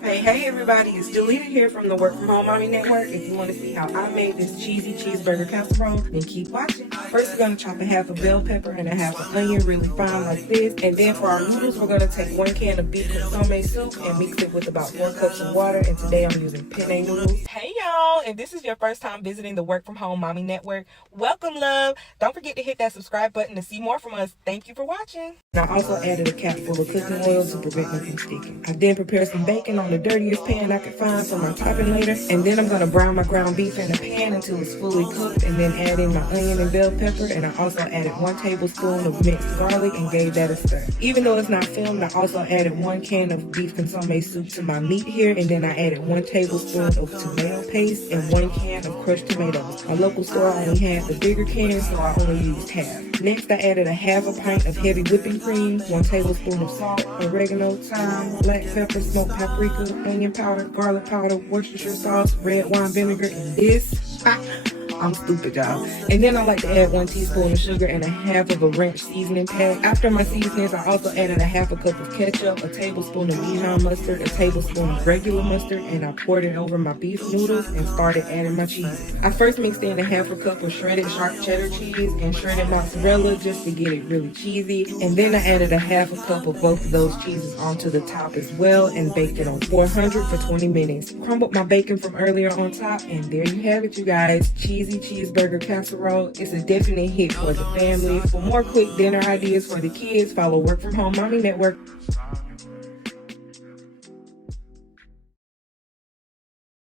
Hey everybody, it's Delita here from the Work From Home Mommy Network. If you want to see how I made this cheesy cheeseburger casserole, then keep watching. First we're going to chop a half a bell pepper and a half an onion really fine like this. And then for our noodles, we're going to take 1 can of Beef Consommé Soup and mix it with about 4 cups of water. And today I'm using Penne noodles. Hey y'all, if this is your first time visiting the Work From Home Mommy Network, welcome love. Don't forget to hit that subscribe button to see more from us. Thank you for watching. And I also added a cap full of cooking oil to prevent me from sticking. I then prepared some bacon on the dirtiest pan I could find for my topping later. And then I'm going to brown my ground beef in a pan until it's fully cooked and then add in my onion and bell pepper. And I also added 1 tablespoon of minced garlic and gave that a stir. Even though it's not filmed, I also added 1 can of beef consommé soup to my meat here. And then I added 1 tablespoon of tomato paste and 1 can of crushed tomatoes. My local store only had the bigger can, so I only used half. Next, I added a half a pint of heavy whipping cream, 1 tablespoon of salt, oregano, thyme, black pepper, smoked paprika, onion powder, garlic powder, Worcestershire sauce, red wine vinegar, and this. I'm stupid, y'all. And then I like to add 1 teaspoon of sugar and a half of a ranch seasoning pack. After my seasonings, I also added a half a cup of ketchup, a tablespoon of Dijon Mustard, a tablespoon of regular mustard, and I poured it over my beef noodles and started adding my cheese. I first mixed in a half a cup of shredded sharp cheddar cheese and shredded mozzarella just to get it really cheesy. And then I added a half a cup of both of those cheeses onto the top as well and baked it on 400 for 20 minutes. Crumbled my bacon from earlier on top, and there you have it, you guys. Cheesy cheeseburger casserole. It's a definite hit for the family. For more quick dinner ideas for the kids, follow Work From Home Mommy Network.